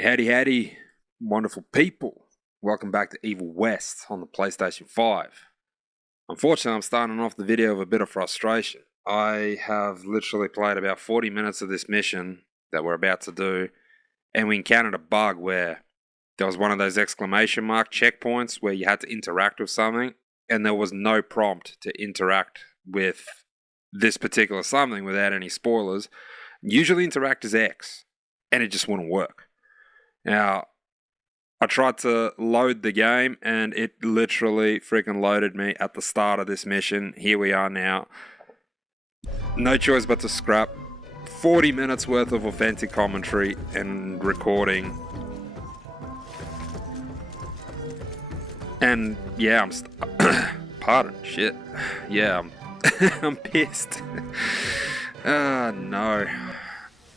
Howdy, howdy, wonderful people. Welcome back to Evil West on the PlayStation 5. Unfortunately, I'm starting off the video with a bit of frustration. I have literally played about 40 minutes of this mission that we're about to do, and we encountered a bug where there was one of those exclamation mark checkpoints where you had to interact with something, and there was no prompt to interact with this particular something without any spoilers. Usually interact as X, and it just wouldn't work. Now, I tried to load the game and it literally freaking loaded me at the start of this mission. Here we are now. No choice but to scrap 40 minutes worth of authentic commentary and recording. And yeah, pardon, shit. Yeah, I'm pissed. No.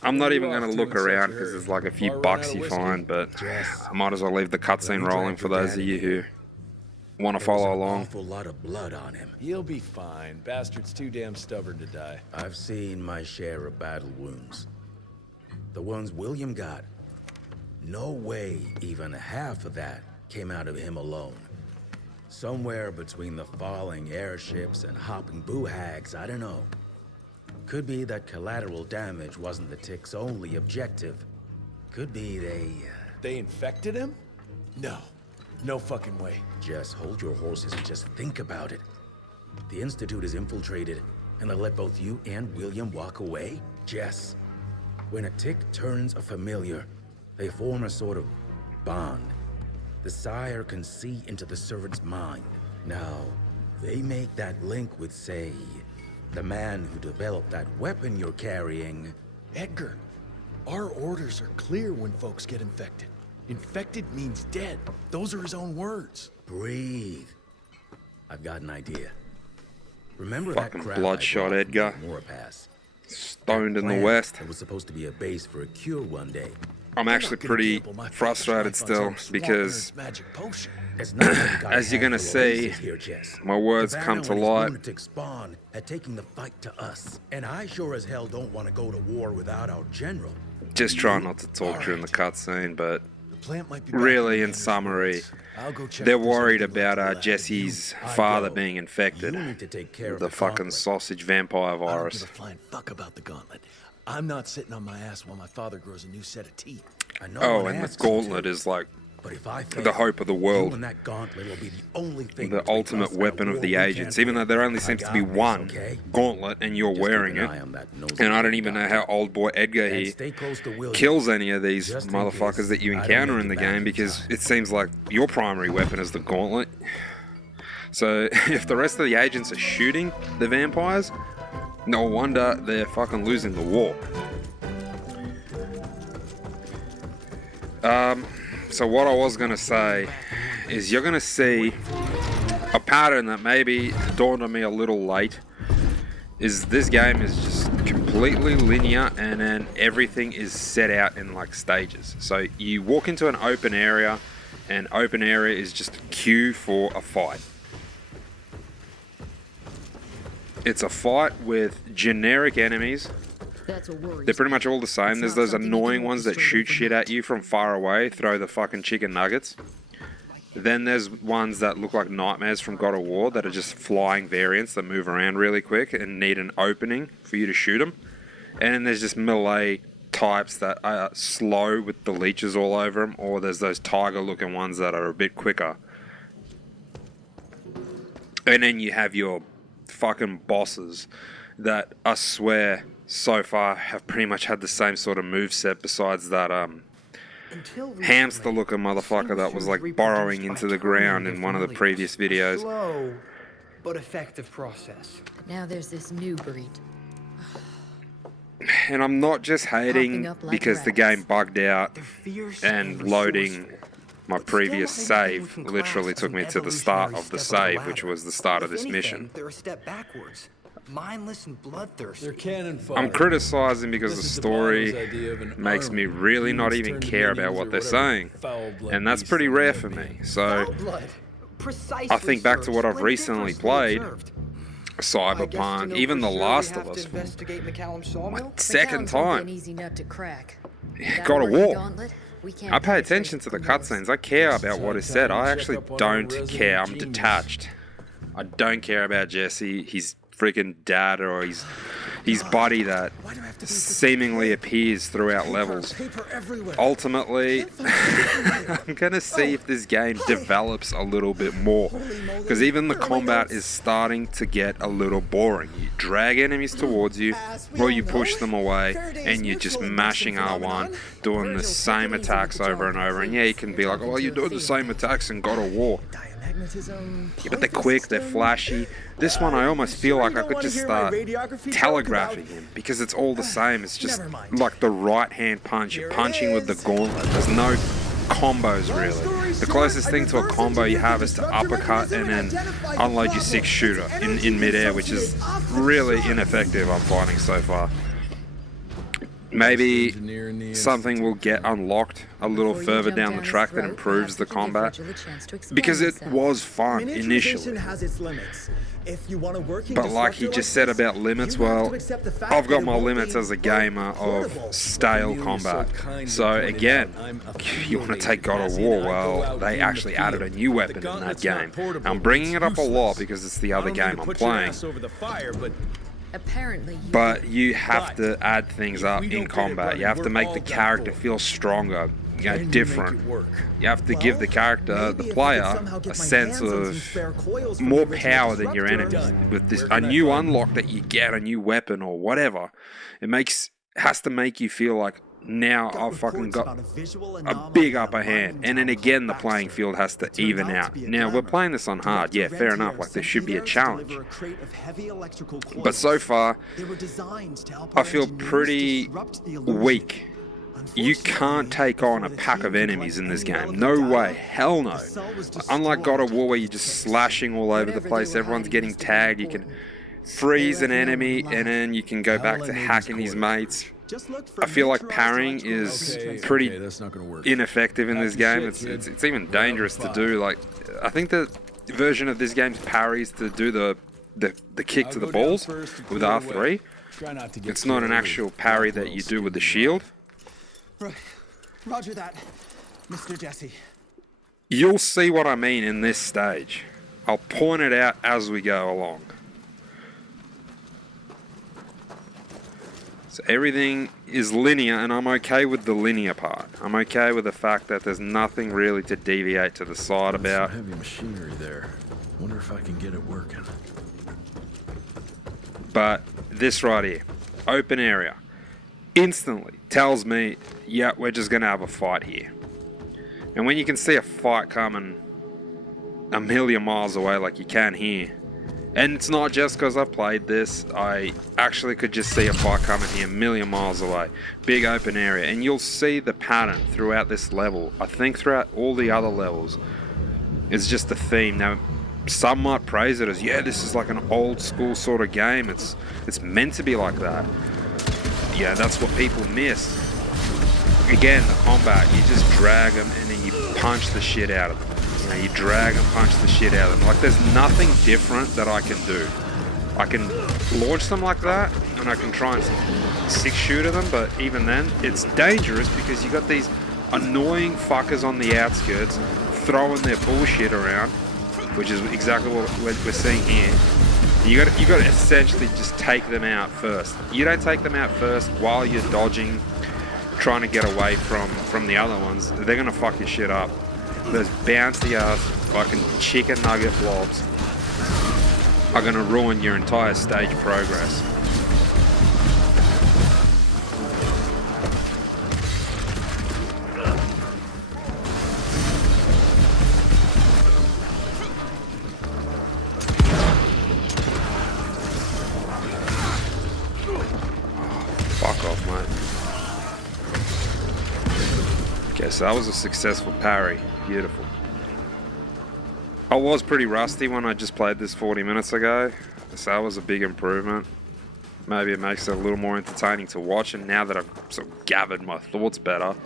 I'm not even going to look around because there's like a few bucks you find, but I might as well leave the cutscene rolling for those of you who want to follow along. An awful lot of blood on him. He'll be fine. Bastard's too damn stubborn to die. I've seen my share of battle wounds. The ones William got. No way even half of that came out of him alone. Somewhere between the falling airships and hopping boo-hags, I don't know. Could be that collateral damage wasn't the Tick's only objective. Could be They infected him? No. No fucking way. Just hold your horses and just think about it. The Institute is infiltrated, and they let both you and William walk away? Jess, when a Tick turns a familiar, they form a sort of bond. The sire can see into the servant's mind. Now, they make that link with, say, the man who developed that weapon you're carrying. Edgar, our orders are clear when folks get infected. Infected means dead. Those are his own words. Breathe. I've got an idea. Remember Fucking that crowd bloodshot Edgar. Pass. Stoned in the West. It was supposed to be a base for a cure one day. I'm actually pretty frustrated still because, as you're gonna see, my words come to light. At taking the fight to us, and I sure as hell don't want to go to war without our general. Just try not to talk during the cutscene, but really, in summary, they're worried about Jesse's father being infected. The fucking sausage vampire virus. I don't give a flying fuck about the gauntlet. I'm not sitting on my ass while my father grows a new set of teeth. Oh, and the gauntlet is like the hope of the world. The ultimate weapon of the agents, even though there only seems to be one gauntlet and you're wearing it. And I don't even know how old boy Edgar here kills any of these motherfuckers that you encounter in the game, because it seems like your primary weapon is the gauntlet. So if the rest of the agents are shooting the vampires, no wonder they're fucking losing the war. So what I was going to say is you're going to see a pattern that maybe dawned on me a little late. Is this game is just completely linear, and then everything is set out in like stages. So you walk into an open area, and open area is just a queue for a fight. It's a fight with generic enemies. They're pretty much all the same. There's those annoying ones that shoot shit at you from far away, throw the fucking chicken nuggets. Then there's ones that look like nightmares from God of War that are just flying variants that move around really quick and need an opening for you to shoot them. And then there's just melee types that are slow with the leeches all over them, or there's those tiger looking ones that are a bit quicker. And then you have your fucking bosses that I swear so far have pretty much had the same sort of moveset, besides that hamster looking motherfucker that was like burrowing into the ground in one of the previous videos. Slow but effective process. Now there's this new breed. And I'm not just hating because the game bugged out and loading my previous save literally took me to the start of the save, which was the start of this mission. They're a step backwards. Mindless and bloodthirsty. They're cannon fire. I'm criticizing because the story makes me really not even care about what they're saying, and that's pretty rare for me. So I think back to what I've recently played, Cyberpunk, even The Last of Us, my second time. God of War. can't I pay penetrate attention to the from those. cutscenes. I care about what is said. I actually don't care. I'm detached. I don't care about Jesse, his freaking dad, or his buddy that seemingly appears throughout levels. Ultimately, I'm gonna see if this game develops a little bit more, because even the combat is starting to get a little boring. You drag enemies towards you, or you push them away, and you're just mashing R1, doing the same attacks over and over. And yeah, you can be like, oh, you're doing the same attacks in God of War. Yeah, but they're quick, they're flashy. This one, I almost feel like I could just start telegraphing him, because it's all the same. It's just like the right hand punch. You're punching with the gauntlet. There's no combos really. The closest thing to a combo you have is to uppercut and then unload your 6-shooter in midair, which is really ineffective, I'm finding so far. Maybe something will get unlocked a little further down the track that improves the combat, because it was fun initially. But like he just said about limits, well, I've got my limits as a gamer of stale combat. So again, you want to take God of War, well, they actually added a new weapon in that game. I'm bringing it up a lot because it's the other game I'm playing. Apparently, But you have to add things up in combat. You have to make the character feel stronger, different. You have to give the character, the player, a sense of more power than your enemies. With this, a new unlock that you get, a new weapon or whatever, has to make you feel like, now I've fucking got a big upper hand. And then again, the playing field has to even out. Now, we're playing this on hard. Yeah, fair enough. Like, there should be a challenge. But so far, I feel pretty weak. You can't take on a pack of enemies in this game. No way. Hell no. Unlike God of War, where you're just slashing all over the place, everyone's getting tagged, you can freeze an enemy and then you can go back to hacking his mates. I feel like parrying is pretty ineffective in this game. It's even dangerous to do. Like, I think the version of this game's parry is to do the kick to the balls with R3. It's not an actual parry that you do with the shield. Roger that, Mr. Jesse. You'll see what I mean in this stage. I'll point it out as we go along. So everything is linear, and I'm okay with the linear part. I'm okay with the fact that there's nothing really to deviate to the side about. Some heavy machinery there. Wonder if I can get it working. But this right here, open area, instantly tells me, yeah, we're just going to have a fight here. And when you can see a fight coming a million miles away like you can here, and it's not just because I played this, I actually could just see a fight coming here a million miles away. Big open area, and you'll see the pattern throughout this level. I think throughout all the other levels, it's just a theme. Now, some might praise it as, yeah, this is like an old school sort of game. It's meant to be like that. Yeah, that's what people miss. Again, the combat, you just drag them and then you punch the shit out of them. You drag and punch the shit out of them. Like, there's nothing different that I can do. I can launch them like that, and I can try and 6-shooter them, but even then, it's dangerous because you got these annoying fuckers on the outskirts throwing their bullshit around, which is exactly what we're seeing here. You got to essentially just take them out first. You don't take them out first while you're dodging, trying to get away from the other ones. They're gonna fuck your shit up. Those bouncy ass fucking chicken nugget blobs are gonna ruin your entire stage progress. Fuck off, mate. Okay, so that was a successful parry. Beautiful. I was pretty rusty when I just played this 40 minutes ago, so that was a big improvement. Maybe it makes it a little more entertaining to watch, and now that I've sort of gathered my thoughts better,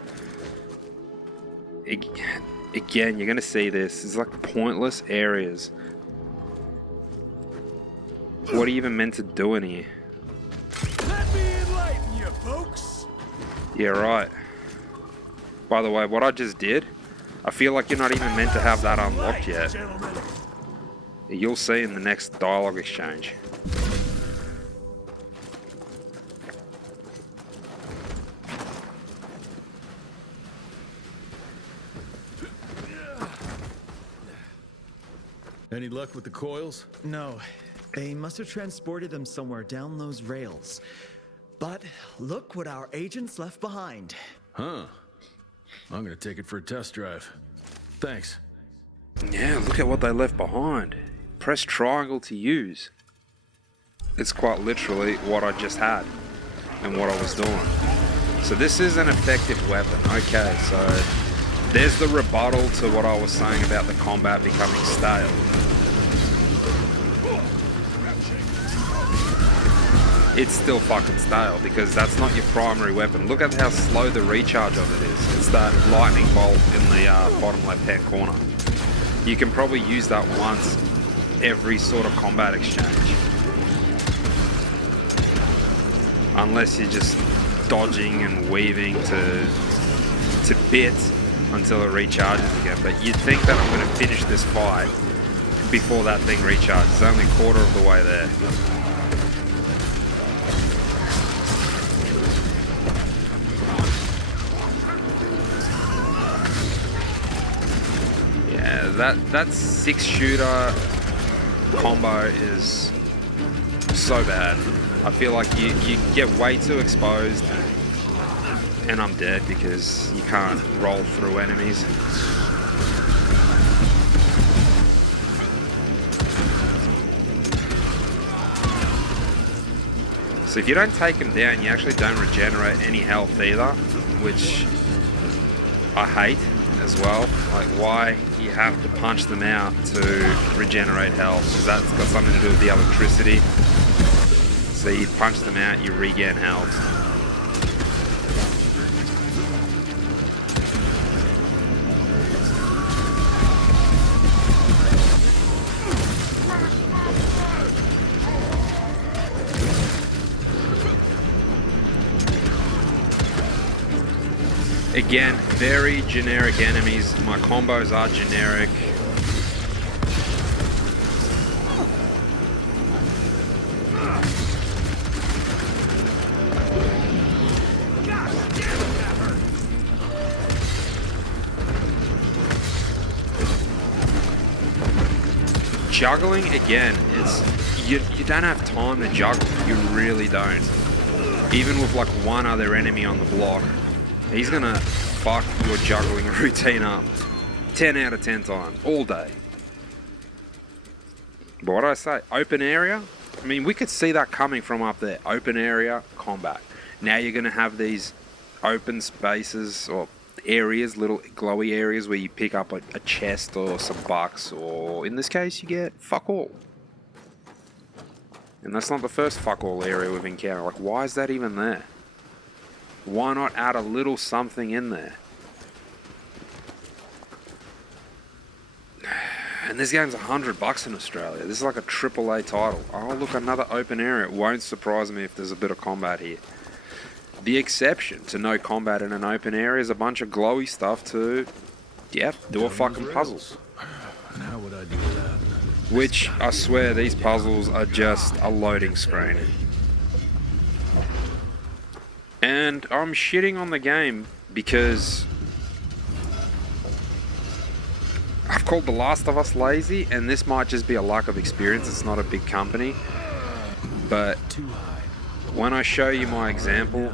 again, you're going to see this. It's like pointless areas. What are you even meant to do in here? Let me enlighten you, folks. Yeah, right. By the way, what I just did, I feel like you're not even meant to have that unlocked yet. You'll see in the next dialogue exchange. Any luck with the coils? No, they must have transported them somewhere down those rails. But look what our agents left behind. Huh. I'm gonna take it for a test drive. Thanks. Yeah, look at what they left behind. Press triangle to use. It's quite literally what I just had and what I was doing. So this is an effective weapon. Okay, so there's the rebuttal to what I was saying about the combat becoming stale. It's still fucking stale because that's not your primary weapon. Look at how slow the recharge of it is. It's that lightning bolt in the bottom left-hand corner. You can probably use that once every sort of combat exchange. Unless you're just dodging and weaving to bits until it recharges again. But you'd think that I'm going to finish this fight before that thing recharges. It's only a quarter of the way there. That 6-shooter combo is so bad. I feel like you get way too exposed and I'm dead because you can't roll through enemies. So if you don't take them down, you actually don't regenerate any health either, which I hate as well. Like, why you have to punch them out to regenerate health? Because that's got something to do with the electricity. So you punch them out, you regain health. Again, very generic enemies. My combos are generic. Juggling, again, you don't have time to juggle. You really don't. Even with like one other enemy on the block, he's gonna fuck your juggling routine up 10 out of 10 times, all day. But what do I say? Open area? I mean, we could see that coming from up there. Open area, combat. Now you're gonna have these open spaces or areas, little glowy areas where you pick up a chest or some bucks, or in this case, you get fuck all. And that's not the first fuck all area we've encountered. Like, why is that even there? Why not add a little something in there? And this game's $100 in Australia. This is like a AAA title. Oh, look, another open area. It won't surprise me if there's a bit of combat here. The exception to no combat in an open area is a bunch of glowy stuff to, yeah, do a fucking puzzle. And how would I do that? Which, I swear, these puzzles are just a loading screen. And I'm shitting on the game because I've called The Last of Us lazy, and this might just be a lack of experience. It's not a big company. But when I show you my example,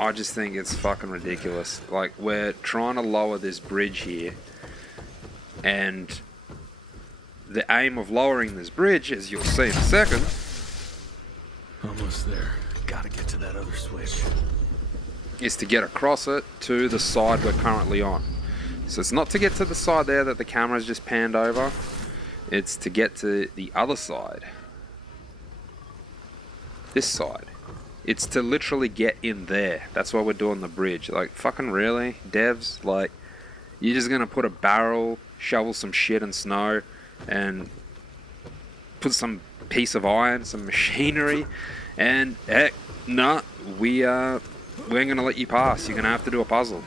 I just think it's fucking ridiculous. Like, we're trying to lower this bridge here, and the aim of lowering this bridge, as you'll see in a second, Almost there. Gotta get to that other switch. is to get across it to the side we're currently on. So it's not to get to the side there that the camera's just panned over. It's to get to the other side. This side. It's to literally get in there. That's why we're doing the bridge. Like, fucking really? Devs? Like, you're just gonna put a barrel, shovel some shit and snow, and put some piece of iron, some machinery, and heck, nah, we we ain't gonna let you pass. You're gonna have to do a puzzle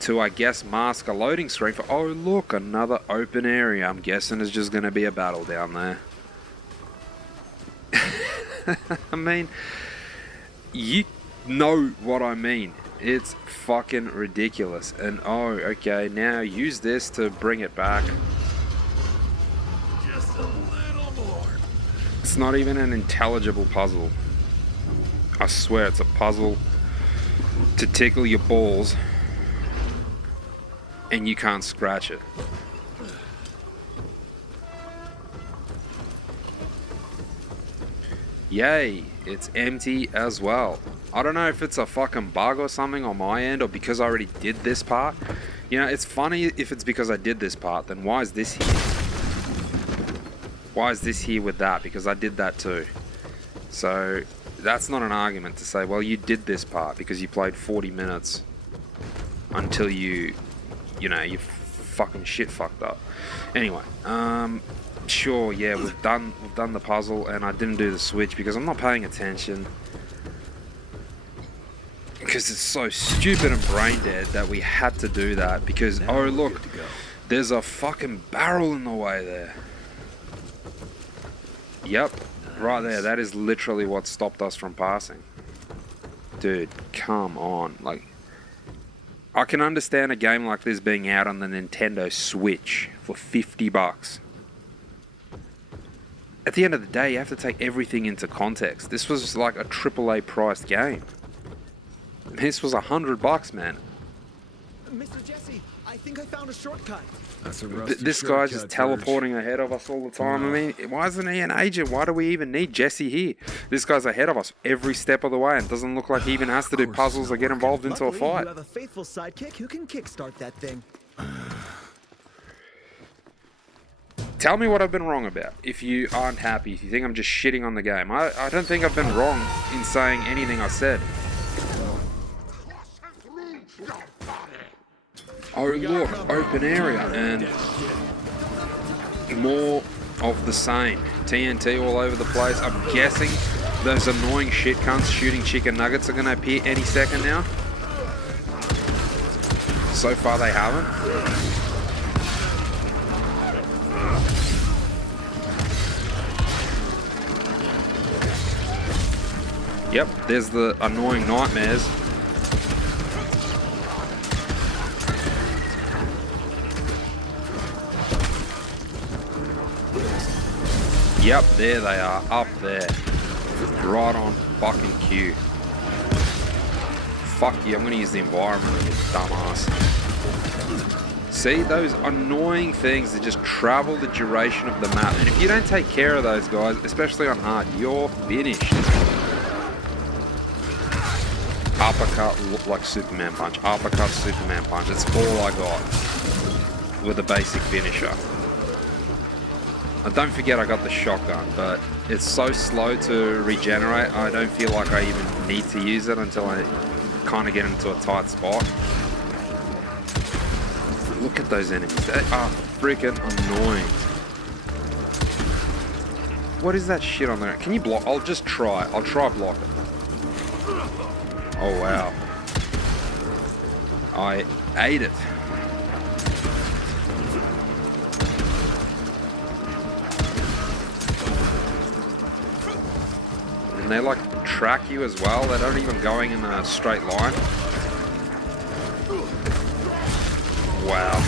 to, I guess, mask a loading screen for, oh look, another open area. I'm guessing it's just gonna be a battle down there. I mean, you know what I mean. It's fucking ridiculous. And oh, okay, now use this to bring it back. Just a little more. It's not even an intelligible puzzle. I swear it's a puzzle to tickle your balls and you can't scratch it. Yay, it's empty as well. I don't know if it's a fucking bug or something on my end, or because I already did this part. You know, it's funny if it's because I did this part, then why is this here? Why is this here with that? Because I did that too. So that's not an argument to say, well, you did this part because you played 40 minutes until you know, you fucking shit fucked up. Anyway, sure, yeah, we've done the puzzle, and I didn't do the switch because I'm not paying attention. Because it's so stupid and brain dead that we had to do that because, oh look, there's a fucking barrel in the way there. Yep, right there, that is literally what stopped us from passing. Dude, come on, like, I can understand a game like this being out on the Nintendo Switch for $50. At the end of the day, you have to take everything into context. This was like a AAA priced game. This was $100, man. Mr. Jesse, I think I found a shortcut. That's a rusty This guy's just shortcut, teleporting ahead of us all the time. I mean, why isn't he an agent? Why do we even need Jesse here? This guy's ahead of us every step of the way and doesn't look like he even has to do puzzles or get involved into a Luckily, fight. you have a faithful sidekick who can kickstart that thing. Tell me what I've been wrong about. If you aren't happy, if you think I'm just shitting on the game. I don't think I've been wrong in saying anything I said. Oh look, open area, and more of the same. TNT all over the place. I'm guessing those annoying shit cunts shooting chicken nuggets are going to appear any second now. So far they haven't. Yep, there's the annoying nightmares. Yep, there they are, up there. Right on fucking cue. Fuck you, I'm gonna use the environment, you dumbass. See, those annoying things that just travel the duration of the map. And if you don't take care of those guys, especially on hard, you're finished. Uppercut, like Superman punch. Uppercut, Superman punch. That's all I got with a basic finisher. Don't forget I got the shotgun, but it's so slow to regenerate, I don't feel like I even need to use it until I kind of get into a tight spot. Look at those enemies, they are freaking annoying. What is that shit on there? Can you block? I'll just try. I'll try block it. Oh wow. I ate it. And they like track you as well. They don't even going in a straight line. Wow.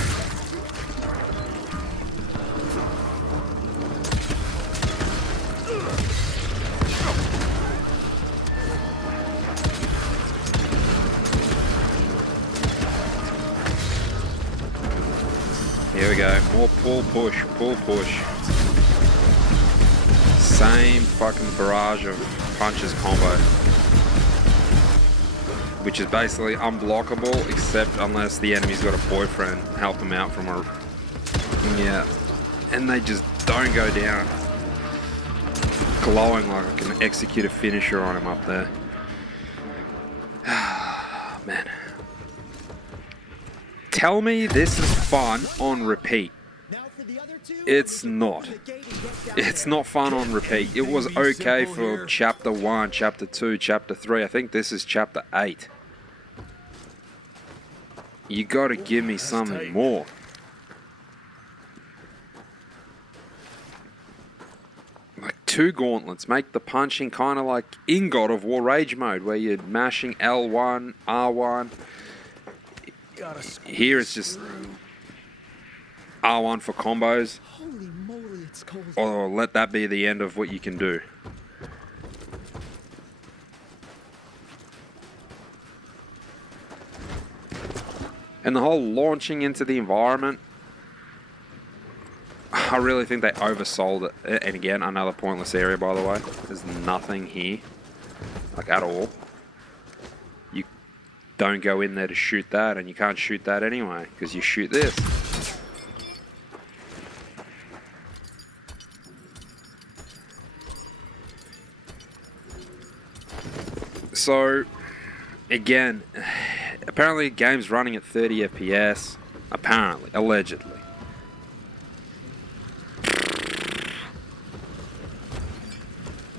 Here we go. More pull push, pull push. Same fucking barrage of punches combo, which is basically unblockable except unless the enemy's got a boyfriend help him out from a, yeah, and they just don't go down. Glowing like I can execute a finisher on him up there. Man, tell me this is fun on repeat. It's not. It's not fun on repeat. It was okay for chapter 1, chapter 2, chapter 3. I think this is chapter 8. You gotta give me something more. Like 2 gauntlets. Make the punching kind of like in God of War Rage mode, where you're mashing L1, R1. Here it's just R1 for combos. Holy moly, it's cold. Or let that be the end of what you can do. And the whole launching into the environment, I really think they oversold it. And again, another pointless area, by the way. There's nothing here, like at all. You don't go in there to shoot that, and you can't shoot that anyway, because you shoot this. So, again, apparently the game's running at 30 FPS. Apparently, allegedly.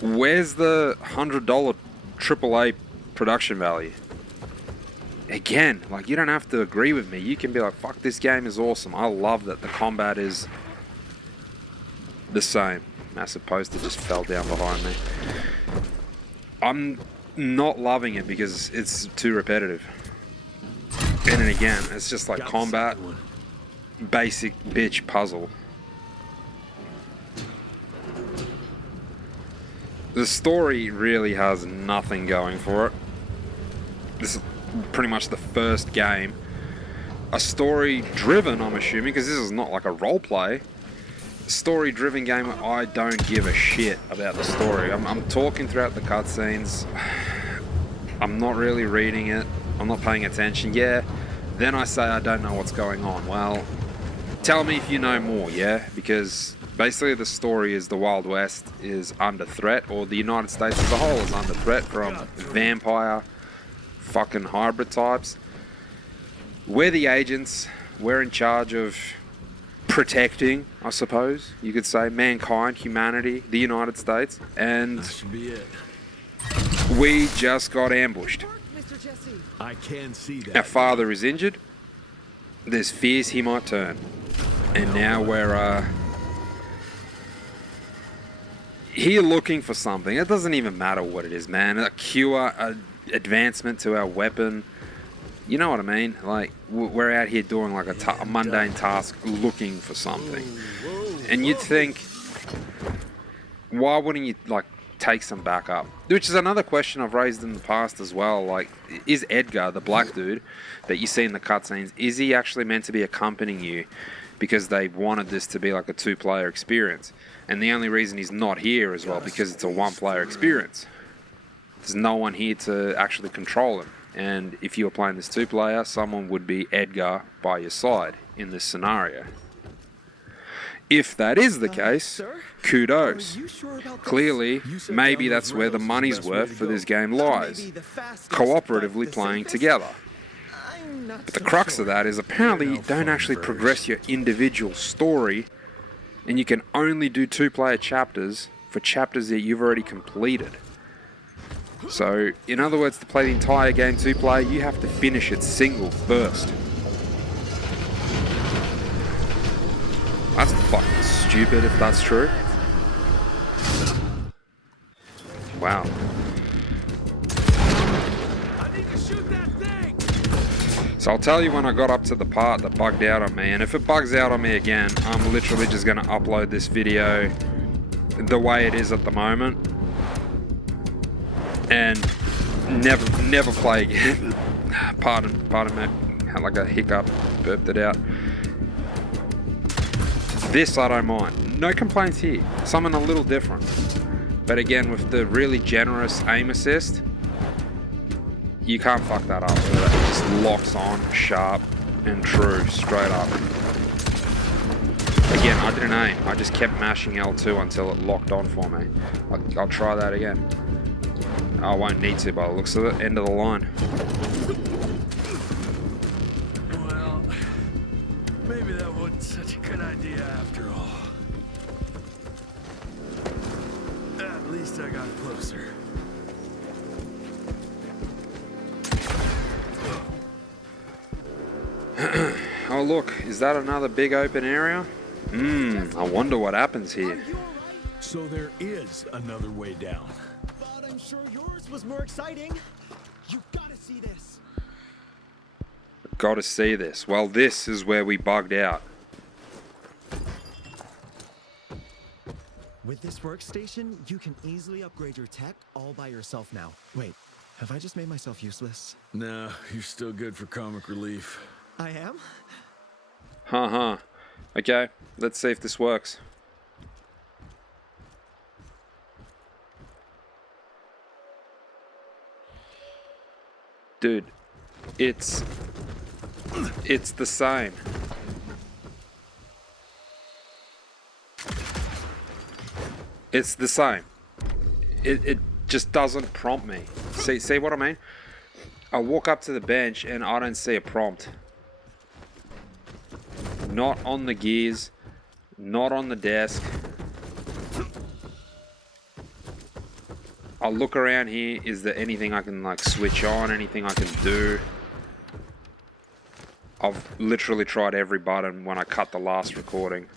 Where's the $100 AAA production value? Again, like, you don't have to agree with me. You can be like, fuck, this game is awesome. I love that the combat is the same. Massive poster just fell down behind me. I'm not loving it because it's too repetitive. And then again, it's just like combat, basic bitch puzzle. The story really has nothing going for it. This is pretty much the first game. A story-driven, I'm assuming, because this is not like a roleplay. Story-driven game where I don't give a shit about the story. I'm talking throughout the cutscenes. I'm not really reading it. I'm not paying attention. Yeah, then I say I don't know what's going on. Well, tell me if you know more, yeah? Because basically the story is the Wild West is under threat, or the United States as a whole is under threat from vampire fucking hybrid types. We're the agents. We're in charge of protecting, I suppose you could say, mankind, humanity, the United States, and That should be it. we just got ambushed. I can see that. Our father is injured. There's fears he might turn, and now we're here looking for something. It doesn't even matter what it is, man. A cure, an advancement to our weapon. You know what I mean? Like, we're out here doing like a mundane task, looking for something. And you'd think, why wouldn't you, like, take some backup? Which is another question I've raised in the past as well. Like, is Edgar, the black dude that you see in the cutscenes, is he actually meant to be accompanying you because they wanted this to be like a 2-player experience? And the only reason he's not here as well, because it's a 1-player experience. There's no one here to actually control him. And if you were playing this 2-player, someone would be Edgar by your side in this scenario. If that is the case, kudos. Clearly, maybe that's where the money's worth for this game lies. Cooperatively playing together. But the crux of that is apparently you don't actually progress your individual story, and you can only do 2-player chapters for chapters that you've already completed. So, in other words, to play the entire game 2-player, you have to finish it single first. That's fucking stupid if that's true. Wow. I need to shoot that thing. So I'll tell you when I got up to the part that bugged out on me, and if it bugs out on me again, I'm literally just going to upload this video the way it is at the moment. And never play again. Pardon me. Had like a hiccup, burped it out. This I don't mind. No complaints here. Something a little different. But again, with the really generous aim assist, you can't fuck that up. It just locks on, sharp and true, straight up. Again, I didn't aim. I just kept mashing L2 until it locked on for me. I'll try that again. I won't need to by the looks of it. End of the line. Well, maybe that wasn't such a good idea after all. At least I got closer. Oh look, is that another big open area? I wonder what happens here. So there is another way down. But I'm sure yours was more exciting. You gotta see this. Gotta see this. Well, this is where we bugged out. With this workstation, you can easily upgrade your tech all by yourself now. Wait, have I just made myself useless? No, you're still good for comic relief. I am? Huh. Okay, let's see if this works. Dude, it's the same. It's the same. It just doesn't prompt me. See what I mean? I walk up to the bench and I don't see a prompt. Not on the gears, not on the desk. I'll look around here. Is there anything I can like switch on? Anything I can do? I've literally tried every button when I cut the last recording.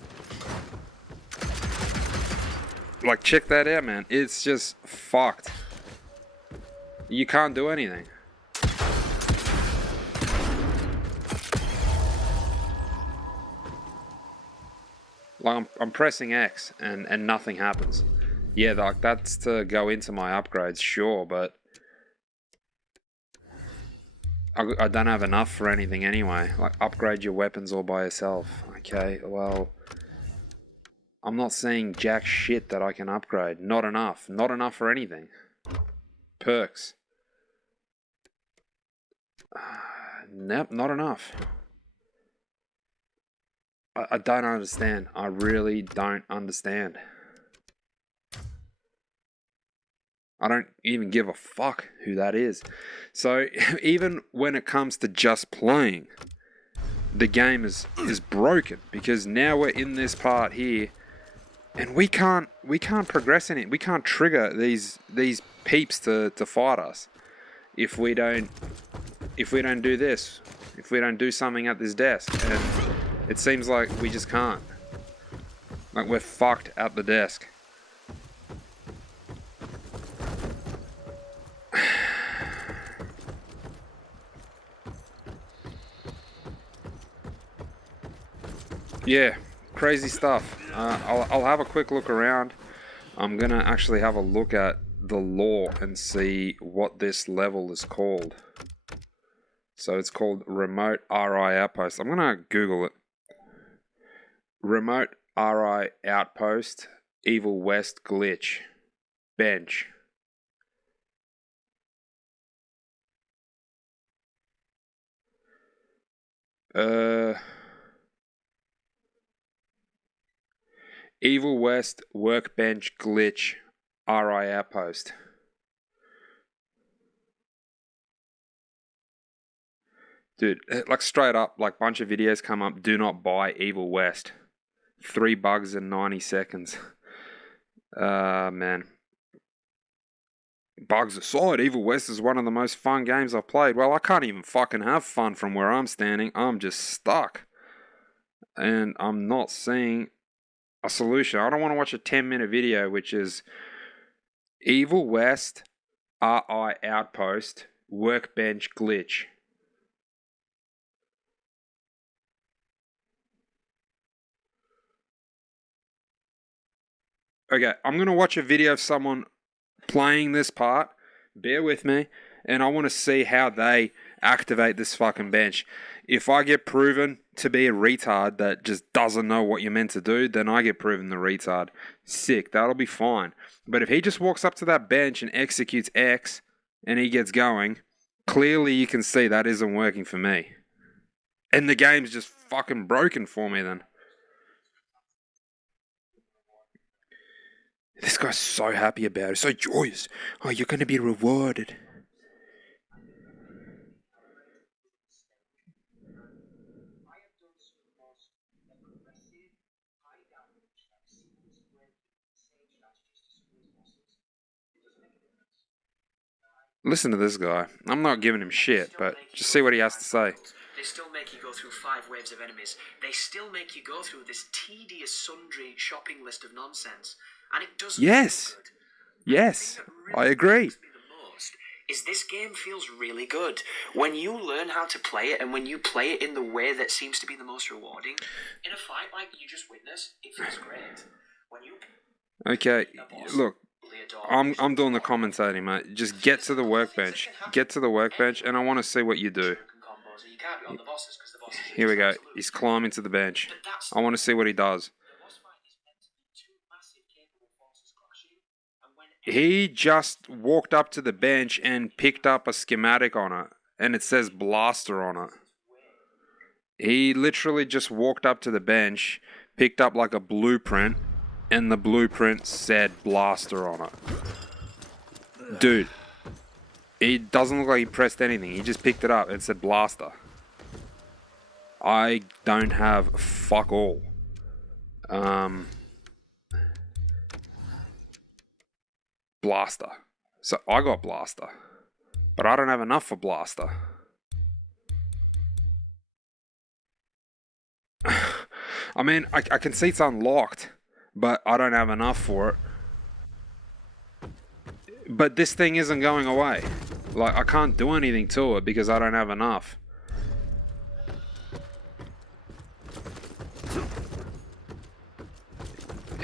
Like, check that out, man. It's just fucked. You can't do anything. Like, I'm pressing X and nothing happens. Yeah, like, that's to go into my upgrades, sure, but I don't have enough for anything anyway. Like, upgrade your weapons all by yourself. Okay, well, I'm not seeing jack shit that I can upgrade. Not enough. Not enough for anything. Perks. Nope, not enough. I don't understand. I really don't understand. I don't even give a fuck who that is. So even when it comes to just playing, the game is broken, because now we're in this part here and we can't progress in it. We can't trigger these peeps to fight us if we don't do this. If we don't do something at this desk, and it seems like we just can't. Like, we're fucked at the desk. Yeah, crazy stuff. I'll have a quick look around. I'm gonna actually have a look at the lore and see what this level is called. So it's called Remote RI Outpost. I'm gonna Google it. Remote RI Outpost, Evil West Glitch, Bench. Evil West Workbench Glitch, RI Outpost. Dude, like straight up, like bunch of videos come up, do not buy Evil West. 3 bugs in 90 seconds. Man. Bugs aside, Evil West is one of the most fun games I've played. Well, I can't even fucking have fun from where I'm standing. I'm just stuck. And I'm not seeing a solution. I don't want to watch a 10-minute video, which is Evil West RI Outpost Workbench Glitch. Okay, I'm going to watch a video of someone playing this part. Bear with me. And I want to see how they activate this fucking bench. If I get proven to be a retard that just doesn't know what you're meant to do, then I get proven the retard. Sick, that'll be fine. But if he just walks up to that bench and executes X and he gets going, clearly you can see that isn't working for me. And the game's just fucking broken for me then. This guy's so happy about it, so joyous. Oh, you're going to be rewarded. Listen to this guy. I'm not giving him shit, but just see what he has to say. They still make you go through 5 waves of enemies. They still make you go through this tedious sundry shopping list of nonsense. And it doesn't Yes. feel good. Yes. Really I agree. frustrates me the most is this game feels really good. When you learn how to play it and when you play it in the way that seems to be the most rewarding, in a fight like you just witnessed, it feels great. When you Okay, look, I'm doing the commentating, mate. Just get to the workbench. Get to the workbench, and I want to see what you do. Here we go. He's climbing to the bench. I want to see what he does. He just walked up to the bench and picked up a schematic on it, and it says blaster on it. He literally just walked up to the bench, picked up like a blueprint, and the blueprint said blaster on it. Dude, it doesn't look like he pressed anything. He just picked it up and said blaster. I don't have fuck all. Blaster. So I got blaster, but I don't have enough for blaster. I mean, I can see it's unlocked, but I don't have enough for it. But this thing isn't going away. Like, I can't do anything to it because I don't have enough.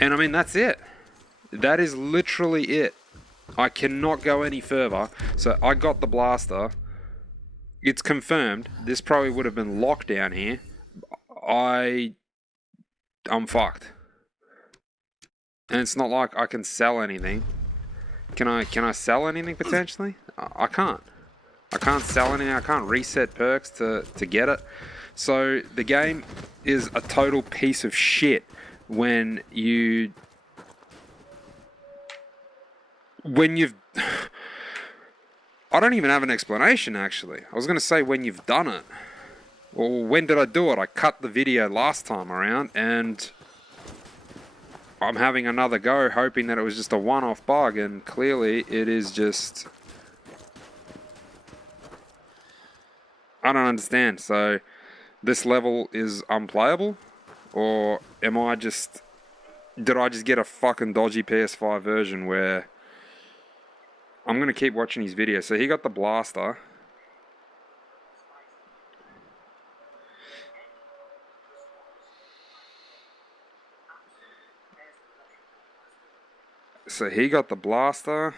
And I mean, that's it. That is literally it. I cannot go any further. So I got the blaster. It's confirmed. This probably would have been locked down here. I'm fucked. And it's not like I can sell anything. Can I sell anything potentially? I can't. I can't sell anything. I can't reset perks to get it. So the game is a total piece of shit when you've I don't even have an explanation actually. I was going to say when you've done it. Well, when did I do it? I cut the video last time around and I'm having another go hoping that it was just a one-off bug, and clearly it is just... I don't understand. So this level is unplayable, or am I just... Did I just get a fucking dodgy PS5 version where... I'm going to keep watching his video. So he got the blaster. So he got the blaster.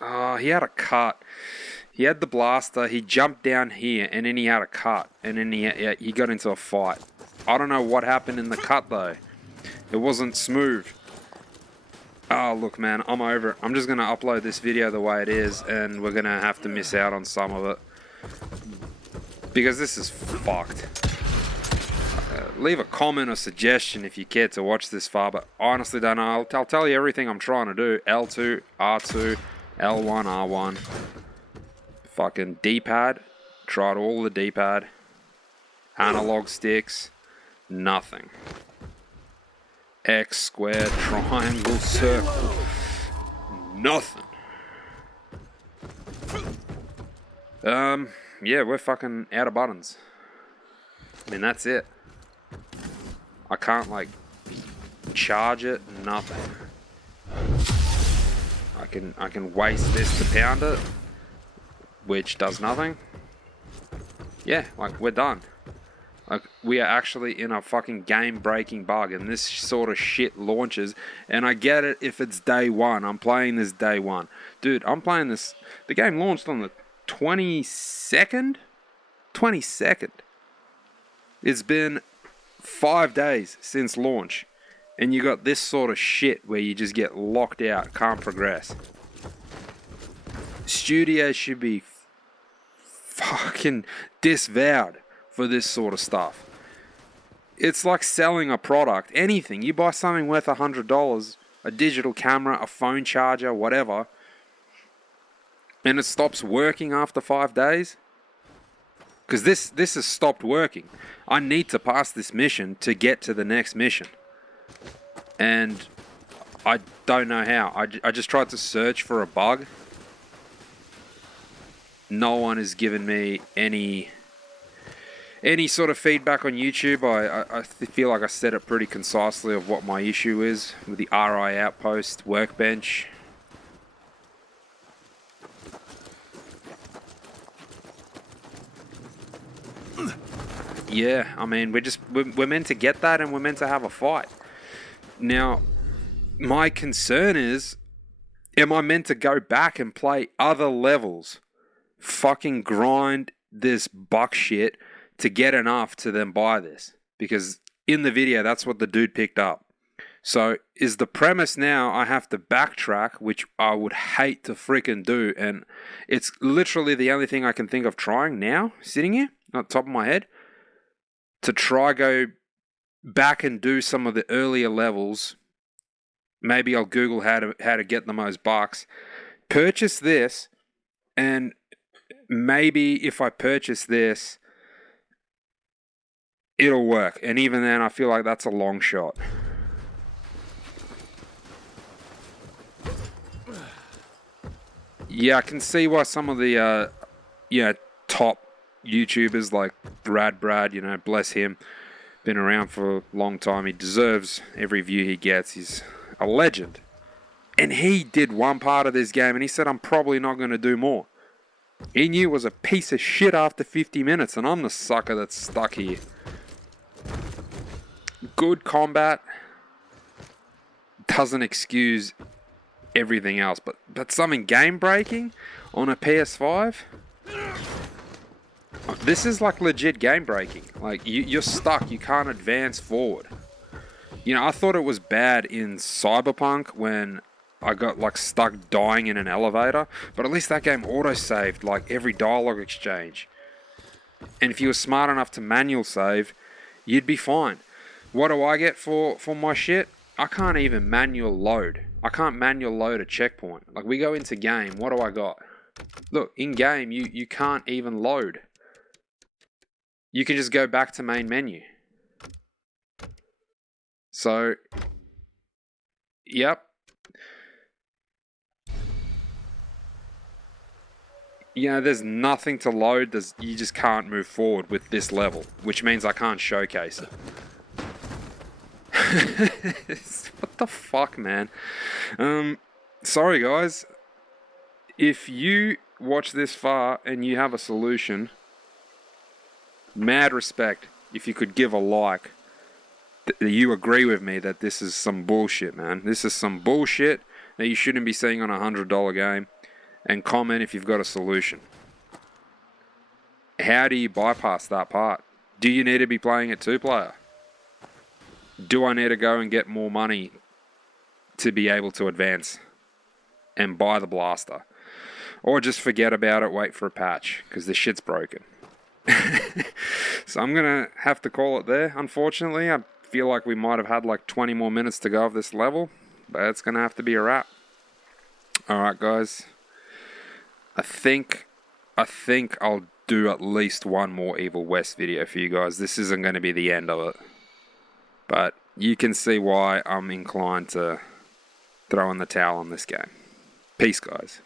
Oh, he had a cut. He had the blaster. He jumped down here, and then he had a cut, and then he got into a fight. I don't know what happened in the cut though. It wasn't smooth. Oh, look, man, I'm over it. I'm just going to upload this video the way it is, and we're going to have to miss out on some of it. Because this is fucked. Leave a comment or suggestion if you care to watch this far, but I honestly don't know. I'll tell you everything I'm trying to do. L2, R2, L1, R1. Fucking D-pad. Tried all the D-pad. Analog sticks. Nothing. X, square, triangle, circle. Nothing. Yeah, we're fucking out of buttons. I mean, that's it. I can't, like, charge it, nothing. I can waste this to pound it, which does nothing. Yeah, like, we're done. Like, we are actually in a fucking game-breaking bug, and this sort of shit launches, and I get it if it's day one. I'm playing this day one. Dude, I'm playing this... The game launched on the 22nd? 22nd. It's been 5 days since launch, and you got this sort of shit where you just get locked out, can't progress. Studios should be fucking disavowed for this sort of stuff. It's like selling a product, anything. You buy something worth $100, a digital camera, a phone charger, whatever, and it stops working after 5 days. Because this has stopped working. I need to pass this mission to get to the next mission. And I don't know how. I just tried to search for a bug. no one has given me any sort of feedback on YouTube. I feel like I said it pretty concisely of what my issue is with the RI Outpost workbench. Yeah, I mean, we're meant to get that, and we're meant to have a fight. Now, my concern is, am I meant to go back and play other levels, fucking grind this buck shit to get enough to then buy this? Because in the video, that's what the dude picked up. So is the premise now I have to backtrack, which I would hate to freaking do, and it's literally the only thing I can think of trying now, sitting here, on top of my head, to try go back and do some of the earlier levels. Maybe I'll Google how to get the most bucks, purchase this, and maybe if I purchase this, it'll work. And even then, I feel like that's a long shot. Yeah, I can see why some of the top YouTubers like Brad, you know, bless him, been around for a long time. He deserves every view he gets. He's a legend. And he did one part of this game and he said, I'm probably not going to do more. He knew it was a piece of shit after 50 minutes, and I'm the sucker that's stuck here. Good combat doesn't excuse everything else, but something game breaking on a PS5? This is like legit game breaking. Like, you're stuck, you can't advance forward. You know, I thought it was bad in Cyberpunk when I got like stuck dying in an elevator, but at least that game auto-saved like every dialogue exchange. And if you were smart enough to manual save, you'd be fine. What do I get for my shit? I can't even manual load. I can't manual load a checkpoint. Like, we go into game, what do I got? Look, in game, you can't even load. You can just go back to main menu. So, yep. You know, there's nothing to load. You just can't move forward with this level, which means I can't showcase it. What the fuck, man? Sorry, guys. If you watch this far and you have a solution, mad respect if you could give a like. You agree with me that this is some bullshit, man. This is some bullshit that you shouldn't be seeing on a $100 game. And comment if you've got a solution. How do you bypass that part? Do you need to be playing it 2-player? Do I need to go and get more money to be able to advance and buy the blaster? Or just forget about it, wait for a patch, because this shit's broken. So I'm going to have to call it there. Unfortunately, I feel like we might have had like 20 more minutes to go of this level, but it's going to have to be a wrap. Alright, guys. I think I'll do at least one more Evil West video for you guys. This isn't going to be the end of it. But you can see why I'm inclined to throw in the towel on this game. Peace, guys.